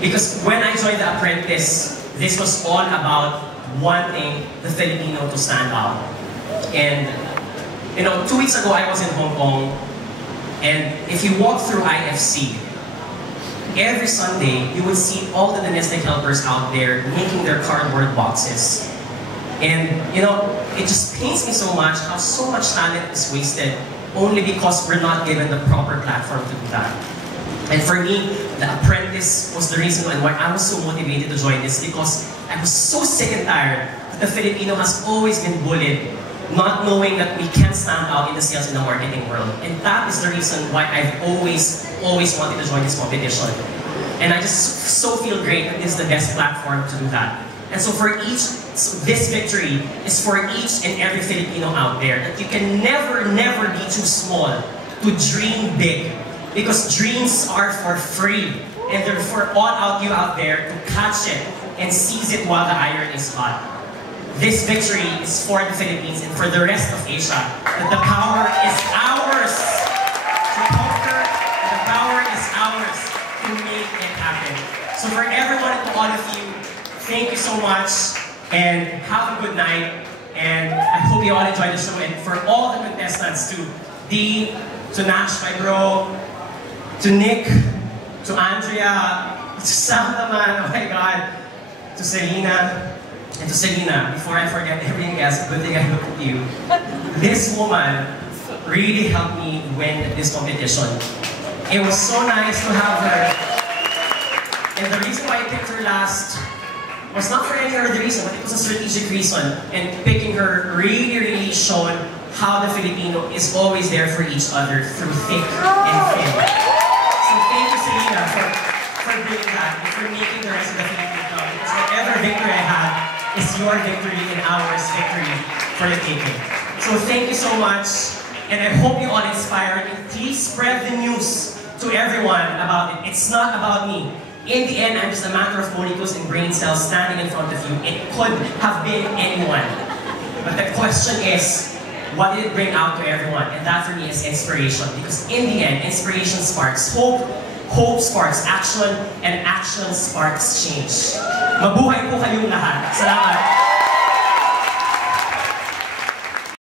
Because when I joined The Apprentice, this was all about wanting the Filipino to stand out. And, you know, 2 weeks ago I was in Hong Kong, and if you walk through IFC, every Sunday you would see all the domestic helpers out there making their cardboard boxes. And, you know, it just pains me so much how so much talent is wasted only because we're not given the proper platform to do that. And for me, The Apprentice was the reason why I was so motivated to join this, because I was so sick and tired that the Filipino has always been bullied, not knowing that we can stand out in the sales and the marketing world. And that is the reason why I've always wanted to join this competition. And I just so feel great that this is the best platform to do that. And so for this victory is for each and every Filipino out there, that you can never be too small to dream big. Because dreams are for free, and they're for all of you out there to catch it and seize it while the iron is hot. This victory is for the Philippines and for the rest of Asia. That the power is ours to conquer, and the power is ours to make it happen. So for everyone and to all of you, thank you so much, and have a good night. And I hope you all enjoy the show. And for all the contestants, to Dee, to Nash, my bro, to Nick, to Andrea, to Sam naman, oh my God, to Selena, and to Selena, before I forget everything else, good thing I looked at you. This woman really helped me win this competition. It was so nice to have her. And the reason why I picked her last was not for any other reason, but it was a strategic reason. And picking her really showed how the Filipino is always there for each other through thick and thin. So thank you, Selena, for doing that and for making the rest of the Filipino come. Because whatever victory I had is your victory and ours victory for the taking. So thank you so much, and I hope you all inspired. And please spread the news to everyone about it. It's not about me. In the end, I'm just a matter of molecules and brain cells standing in front of you. It could have been anyone. But the question is, what did it bring out to everyone? And that for me is inspiration. Because in the end, inspiration sparks hope, hope sparks action, and action sparks change. Mabuhay po kayong lahat. Salamat!